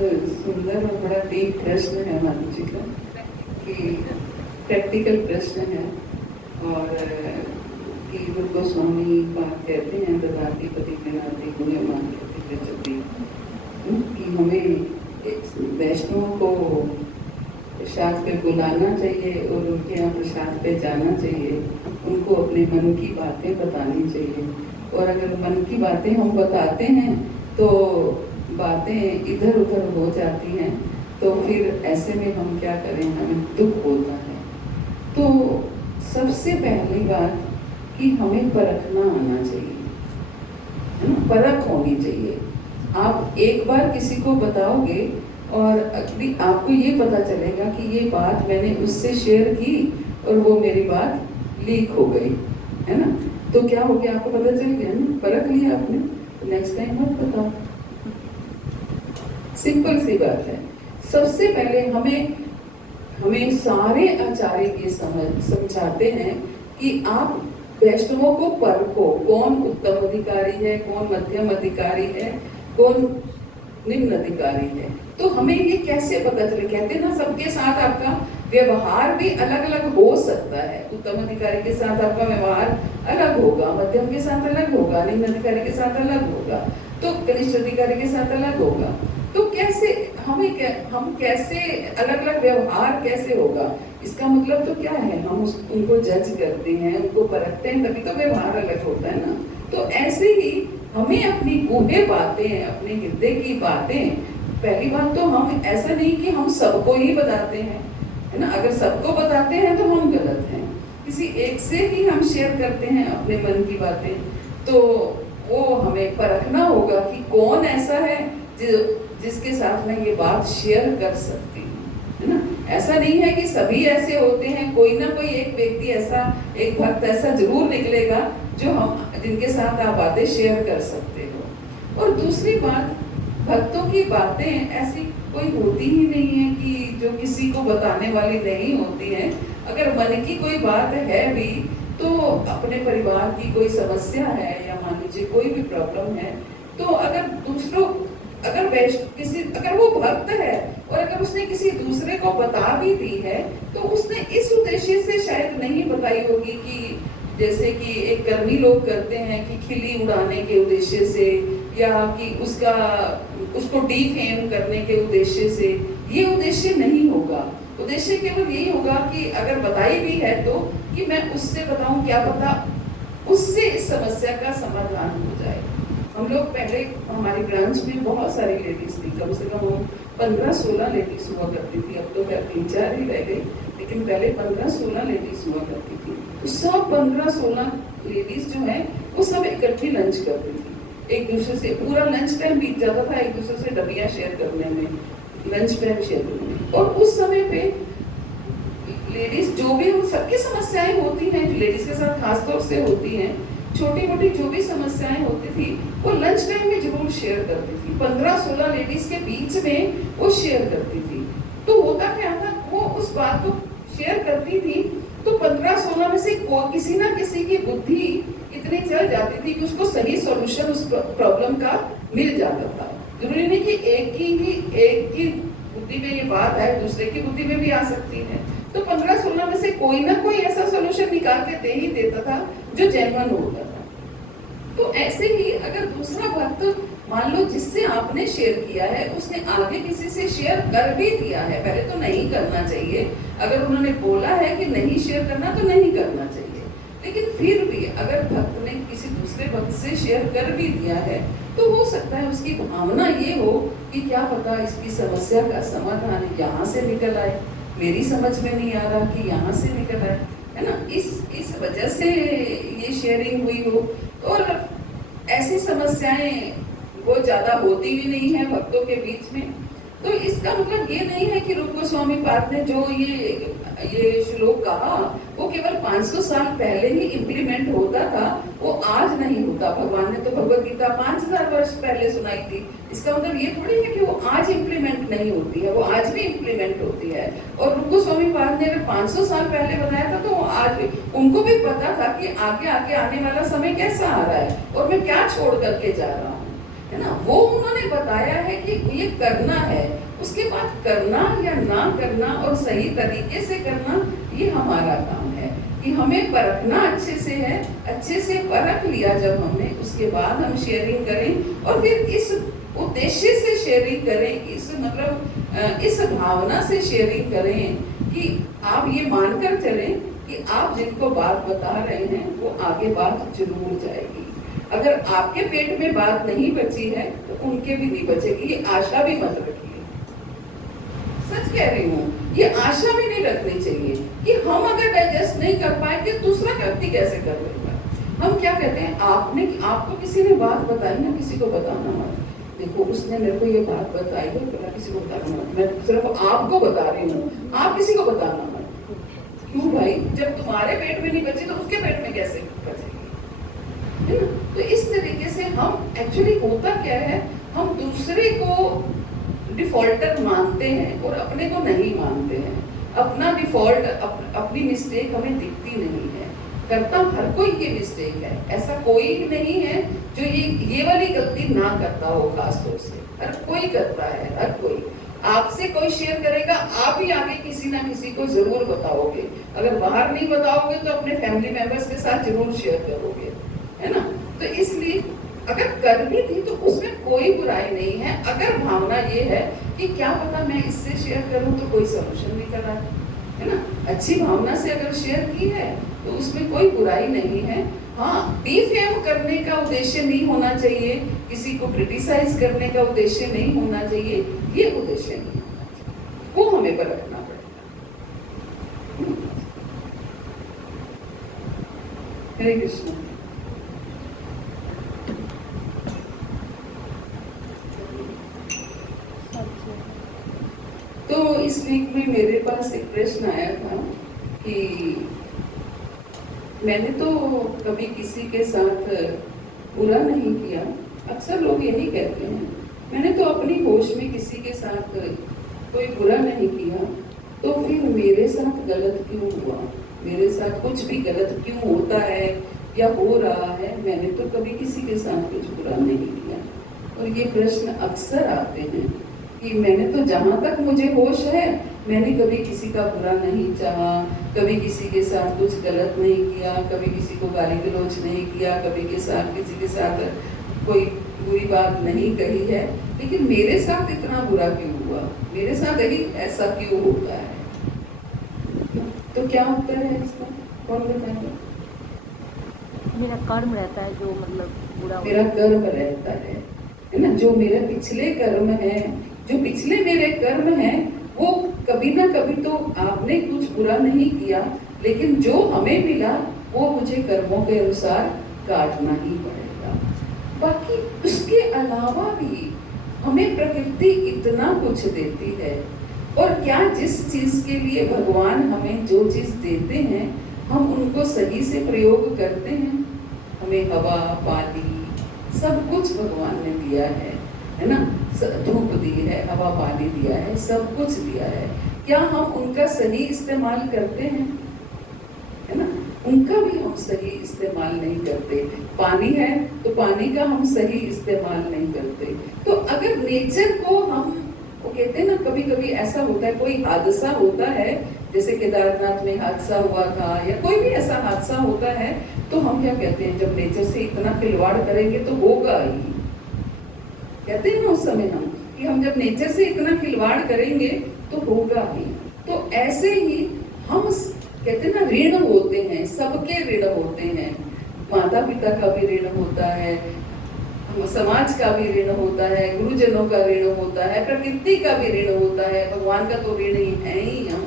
सुंदर और बड़ा डीप प्रश्न है माधु जी का, कि प्रैक्टिकल प्रश्न है। और कि रूप गोस्वामी बात कहते हैं ददाति पति नाती गुणे मान कहते कि हमें वैष्णवों को प्रसाद पे बुलाना चाहिए और उनके यहाँ प्रसाद पे जाना चाहिए, उनको अपने मन की बातें बतानी चाहिए। और अगर मन की बातें हम बताते हैं तो बातें इधर उधर हो जाती हैं, तो फिर ऐसे में हम क्या करें, हमें दुख होता है। तो सबसे पहली बात कि हमें परखना आना चाहिए, है ना, परख होनी चाहिए। आप एक बार किसी को बताओगे और अभी आपको ये पता चलेगा कि ये बात मैंने उससे शेयर की और वो मेरी बात लीक हो गई, है ना, तो क्या हो गया, आपको पता चल गया ना, परख लिया आपने, तो नेक्स्ट टाइम मत बताओ। सिंपल सी बात है। सबसे पहले हमें सारे आचार्य ये समझाते हैं कि आप वैष्णवों को परखो, कौन उत्तम अधिकारी है, कौन मध्यम अधिकारी है, कौन निम्न अधिकारी है। तो हमें ये कैसे पता चले, कहते हैं ना सबके साथ आपका व्यवहार भी अलग अलग हो सकता है। उत्तम अधिकारी के साथ आपका व्यवहार अलग होगा, मध्यम के साथ अलग होगा, निम्न अधिकारी के साथ अलग होगा, तो कनिष्ठ अधिकारी के साथ अलग होगा। तो कैसे हम कैसे अलग अलग व्यवहार कैसे होगा, इसका मतलब तो क्या है, हम उनको जज करते हैं, उनको परखते हैं, तभी तो व्यवहार अलग होता है ना। तो ऐसे ही हमें अपनी गूढ़े बातें, अपने हृदय की बातें, पहली बात तो हम ऐसा नहीं कि हम सबको ही बताते हैं, है ना। अगर सबको बताते हैं तो हम गलत हैं। किसी एक से ही हम शेयर करते हैं अपने मन की बातें, तो वो हमें परखना होगा कि कौन ऐसा है जिसके साथ मैं ये बात शेयर कर सकती हूँ, है ना। ऐसा नहीं है कि सभी ऐसे होते हैं, कोई ना कोई एक व्यक्ति ऐसा, एक भक्त ऐसा जरूर निकलेगा जो जिनके साथ आप बातें शेयर कर सकते हो। और दूसरी बात, भक्तों की बातें ऐसी कोई होती ही नहीं है कि जो किसी को बताने वाली नहीं होती है। अगर मन की कोई बात है भी, तो अपने परिवार की कोई समस्या है या मान लीजिए कोई भी प्रॉब्लम है, तो अगर वो भक्त है और अगर उसने किसी दूसरे को बता भी दी है, तो उसने इस उद्देश्य से शायद नहीं बताई होगी कि जैसे कि एक कर्मी लोग करते हैं कि खिल्ली उड़ाने के उद्देश्य से, या कि उसको डिफेम करने के उद्देश्य से। ये उद्देश्य नहीं होगा। उद्देश्य केवल यही होगा कि अगर बताई भी है तो कि मैं उससे बताऊं, क्या पता उससे इस समस्या का समाधान हो जाए। हम लोग पहले हमारी ब्रांच में बहुत सारी लेडीज थी, कम से कम 15-16 लेडीज हुआ करती थी। अब तो मैं 3-4 ही रह गई, लेकिन पहले 15-16 लेडीज हुआ करती थी। तो सब 15-16 लेडीज जो है वो सब इकट्ठी लंच करती थी, एक दूसरे से पूरा लंच टाइम बीत जाता था एक दूसरे से डबियां शेयर करने में, लंच टाइम शेयर करने में। और उस समय पे लेडीज जो भी, उन सबकी समस्याएं होती हैं, लेडीज के साथ खासतौर से होती हैं, छोटी मोटी जो भी समस्याएं होती थी वो लंच टाइम में जरूर शेयर करती थी। 15-16 लेडीज के बीच में वो शेयर करती थी। तो होता क्या था, वो उस बात को शेयर करती थी तो 15-16 में से किसी ना किसी की बुद्धि इतनी चल जाती थी कि उसको सही सॉल्यूशन उस प्रॉब्लम का मिल जाता था। जरूरी नहीं कि एक की बुद्धि में ये बात है, दूसरे की बुद्धि में भी आ सकती है। तो 15-16 में से कोई ना कोई ऐसा सॉल्यूशन निकाल के दे ही देता था जो जेन्युइन होता था। तो ऐसे ही अगर दूसरा भक्त मान लो जिससे आपने शेयर किया है, उसने आगे किसी से शेयर कर भी दिया है, पहले तो नहीं करना चाहिए। अगर उन्होंने बोला है कि नहीं शेयर करना तो नहीं करना चाहिए, लेकिन फिर भी अगर भक्त ने किसी दूसरे भक्त से शेयर कर भी दिया है, तो हो सकता है उसकी भावना ये हो कि क्या पता इसकी समस्या का समाधान यहाँ से निकल आए, मेरी समझ में नहीं आ रहा कि यहाँ से निकल आए, है ना। इस वजह से ये शेयरिंग हुई हो। और ऐसी समस्याएं वो ज्यादा होती भी नहीं है भक्तों के बीच में। तो इसका मतलब ये नहीं है कि रूप गोस्वामी पाद ने जो ये श्लोक कहा वो केवल 500 साल पहले ही इम्प्लीमेंट होता था, वो आज नहीं होता। भगवान ने तो भगवत गीता 5000 वर्ष पहले सुनाई थी। इसका मतलब ये थोड़ी है कि वो आज इम्प्लीमेंट नहीं होती है, वो आज भी इम्प्लीमेंट होती है। और रूप गोस्वामी पाद ने अगर 500 साल पहले बनाया था तो आज भी उनको भी पता था कि आगे आगे आने वाला समय कैसा आ रहा है और मैं क्या छोड़ करके जा रहा हूँ। है ना, वो उन्होंने बताया है कि ये करना है। उसके बाद करना या ना करना और सही तरीके से करना, ये हमारा काम है कि हमें परखना अच्छे से है। अच्छे से परख लिया जब हमने, उसके बाद हम शेयरिंग करें और फिर इस उद्देश्य से शेयरिंग करें, इस मतलब इस भावना से शेयरिंग करें कि आप ये मानकर चलें कि आप जिनको बात बता रहे हैं वो आगे बात जरूर जाएगी। अगर आपके पेट में बात नहीं बची है तो उनके भी नहीं बचेगी, ये आशा भी मत रखिए। सच कह रही हूँ, ये आशा भी नहीं रखनी चाहिए कि हम अगर डाइजेस्ट नहीं कर पाएंगे दूसरा व्यक्ति कैसे कर लेगा। हम क्या कहते हैं, आपको किसी ने बात बताई ना, किसी को बताना मत। देखो उसने मेरे को ये बात बताई है, किसी को बताना मत, मैं सिर्फ आपको बता रही हूँ, आप किसी को बताना मत। क्यों भाई, जब तुम्हारे पेट में नहीं बची तो उसके पेट में कैसे बचेगी, है ना। तो इस तरीके से हम एक्चुअली, होता क्या है, हम दूसरे को डिफॉल्टर मानते हैं और अपने को नहीं मानते हैं। अपना डिफॉल्ट, अपनी मिस्टेक हमें दिखती नहीं है। करता हर कोई ये मिस्टेक है, ऐसा कोई नहीं है जो ये वाली गलती ना करता हो। खासतौर से हर कोई करता है, हर कोई। आपसे कोई शेयर करेगा, आप ही आगे किसी ना किसी को जरूर बताओगे। अगर बाहर नहीं बताओगे तो अपने फैमिली मेंबर्स के साथ जरूर शेयर करोगे, है ना। तो इसलिए अगर कर भी थी तो उसमें कोई बुराई नहीं है। अगर भावना ये है कि क्या पता मैं इससे शेयर करूं तो कोई सॉल्यूशन भी करा, है ना, अच्छी भावना से अगर शेयर की है तो उसमें कोई बुराई नहीं है। हाँ, डिफेम करने का उद्देश्य नहीं होना चाहिए, किसी को क्रिटिसाइज करने का उद्देश्य नहीं होना चाहिए, ये उद्देश्य नहीं होना चाहिए, वो हमें पर रखना पड़ेगा। हरे कृष्ण। तो इस वीक में मेरे पास एक प्रश्न आया था कि मैंने तो कभी किसी के साथ बुरा नहीं किया। अक्सर लोग यही कहते हैं, मैंने तो अपनी होश में किसी के साथ कोई बुरा नहीं किया, तो फिर मेरे साथ गलत क्यों हुआ, मेरे साथ कुछ भी गलत क्यों होता है या हो रहा है, मैंने तो कभी किसी के साथ कुछ बुरा नहीं किया। और ये प्रश्न अक्सर आते हैं कि मैंने तो, जहाँ तक मुझे होश है, मैंने कभी किसी का बुरा नहीं चाहा, कभी किसी के साथ कुछ गलत नहीं किया, कभी किसी को गाली गलौज नहीं किया, कभी किसी के साथ कोई बुरी बात नहीं कही है, लेकिन मेरे साथ इतना बुरा क्यों हुआ, मेरे साथ ही ऐसा क्यों होता है। तो क्या उत्तर है इसका, कौन बताएगा? मेरा कर्म रहता है जो मतलब बुरा, मेरा कर्म रहता है ना, जो मेरे पिछले कर्म है, जो पिछले मेरे कर्म हैं, वो कभी ना कभी तो आपने कुछ बुरा नहीं किया, लेकिन जो हमें मिला वो मुझे कर्मों के अनुसार काटना ही पड़ेगा। बाकी उसके अलावा भी हमें प्रकृति इतना कुछ देती है, और क्या जिस चीज के लिए भगवान हमें जो चीज देते हैं हम उनको सही से प्रयोग करते हैं। हमें हवा, पानी, सब कुछ भगवान ने दिया है ना, धूप दी है, हवा पानी दिया है, सब कुछ दिया है। क्या हम उनका सही इस्तेमाल करते हैं, है ना, उनका भी हम सही इस्तेमाल नहीं करते। पानी है तो पानी का हम सही इस्तेमाल नहीं करते। तो अगर नेचर को हम, वो कहते हैं ना, कभी कभी ऐसा होता है, कोई हादसा होता है, जैसे केदारनाथ में हादसा हुआ था या कोई भी ऐसा हादसा होता है, तो हम क्या कहते हैं, जब नेचर से इतना खिलवाड़ करेंगे तो होगा ही, कहते हैं ना उस समय हम, कि हम जब नेचर से इतना खिलवाड़ करेंगे तो होगा ही। तो ऐसे ही हम कहते हैं ना, ऋण होते हैं, सबके ऋण होते हैं, माता पिता का भी ऋण होता है, समाज का भी ऋण होता है, गुरुजनों का ऋण होता है, प्रकृति का भी ऋण होता है, भगवान का तो ऋण ही है ही हम।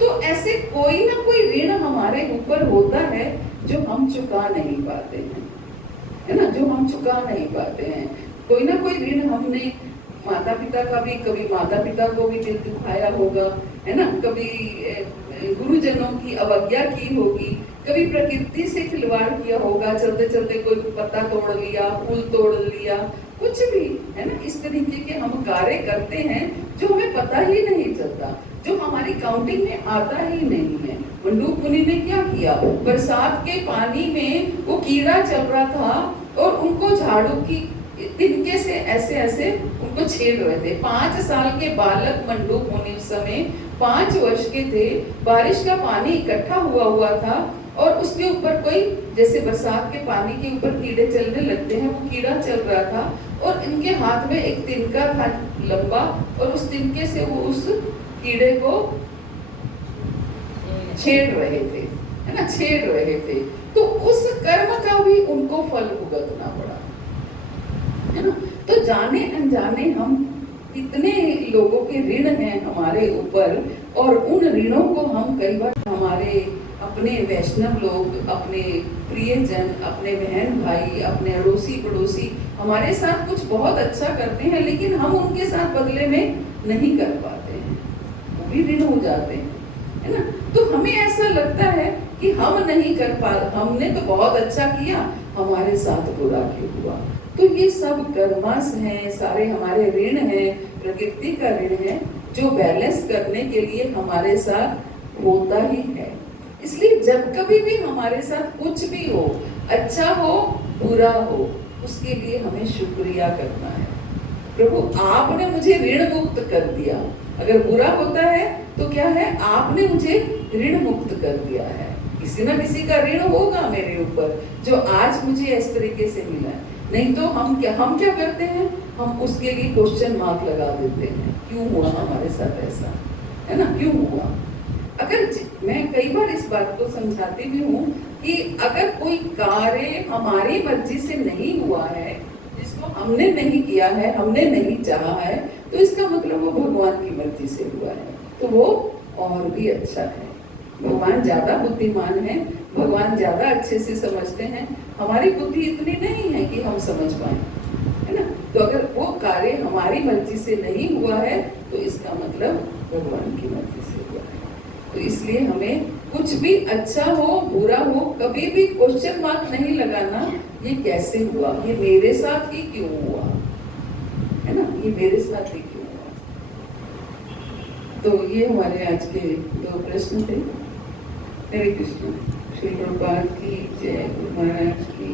तो ऐसे कोई ना कोई ऋण हमारे ऊपर होता है जो हम चुका नहीं पाते हैं, है ना, जो हम चुका नहीं पाते हैं। कोई ना कोई ऋण हमने, माता पिता का भी, कभी माता पिता को भी दिल दुखाया होगा, है ना, कभी गुरुजनों की अवज्ञा की होगी, कभी प्रकृति से खिलवाड़ किया होगा, चलते चलते कोई पत्ता तोड़ लिया, फूल तोड़ लिया, कुछ भी, है ना, इस तरीके के हम कार्य करते हैं जो हमें पता ही नहीं चलता, जो हमारी काउंटिंग में आता ही नहीं है। मंडूक मुनि ने क्या किया, बरसात के पानी में वो कीड़ा चल रहा था और उनको झाड़ू की तिनके से ऐसे ऐसे उनको छेड़ रहे थे। 5 साल के बालक मंडूक मुनि उस समय 5 वर्ष के थे। बारिश का पानी इकट्ठा हुआ था और उसके ऊपर कोई, जैसे बरसात के पानी के ऊपर कीड़े चलने लगते हैं, वो कीड़ा चल रहा था और इनके हाथ में एक तिनका था लंबा, और उस तिनके से वो उस कीड़े को छेड़ रहे थे, है ना, छेड़ रहे थे। तो उस कर्म का भी उनको फल भुगतना पड़ा, है ना। तो जाने अनजाने हम कितने लोगों के ऋण हैं हमारे ऊपर, और उन ऋणों को हम कई बार हमारे अपने वैष्णव लोग, अपने प्रियजन, अपने बहन भाई, अपने अड़ोसी पड़ोसी हमारे साथ कुछ बहुत अच्छा करते हैं, लेकिन हम उनके साथ बदले में नहीं कर पाते हैं, वो भी ऋण हो जाते हैं, है ना। तो हमें ऐसा लगता है कि हम नहीं कर पा, हमने तो बहुत अच्छा किया, हमारे साथ बुरा क्यों हुआ। तो ये सब कर्मास हैं, सारे हमारे ऋण हैं, प्रकृति का ऋण है, जो बैलेंस करने के लिए हमारे साथ होता ही है। इसलिए जब कभी भी हमारे साथ कुछ भी हो, अच्छा हो बुरा हो, उसके लिए हमें शुक्रिया करना है। प्रभु आपने मुझे ऋण मुक्त कर दिया। अगर बुरा होता है तो क्या है, आपने मुझे ऋण मुक्त कर दिया है। किसी ना किसी का ऋण होगा मेरे ऊपर, जो आज मुझे इस तरीके से मिला है। नहीं तो हम क्या करते हैं, हम उसके लिए क्वेश्चन मार्क लगा देते हैं, क्यों हुआ हमारे साथ ऐसा, है ना, क्यों हुआ। अगर मैं कई बार इस बात को समझाती भी हूँ कि अगर कोई कार्य हमारी मर्जी से नहीं हुआ है, जिसको हमने नहीं किया है, हमने नहीं चाहा है, तो इसका मतलब वो भगवान की मर्जी से हुआ है, तो वो और भी अच्छा है। भगवान ज्यादा बुद्धिमान है, भगवान ज्यादा अच्छे से समझते हैं, हमारी बुद्धि इतनी नहीं है कि हम समझ पाए, है ना। तो अगर वो कार्य हमारी मर्जी से नहीं हुआ है, तो इसका मतलब भगवान की मर्जी से हुआ है। तो इसलिए हमें कुछ भी अच्छा हो बुरा हो, कभी भी क्वेश्चन मार्क नहीं लगाना, ये कैसे हुआ, ये मेरे साथ ही क्यों हुआ, है ना, ये मेरे साथ ही क्यों हुआ। तो ये हमारे आज के 2 प्रश्न थे। हरे कृष्ण। श्री प्रभुपाद की जय, गुरु महाराज की।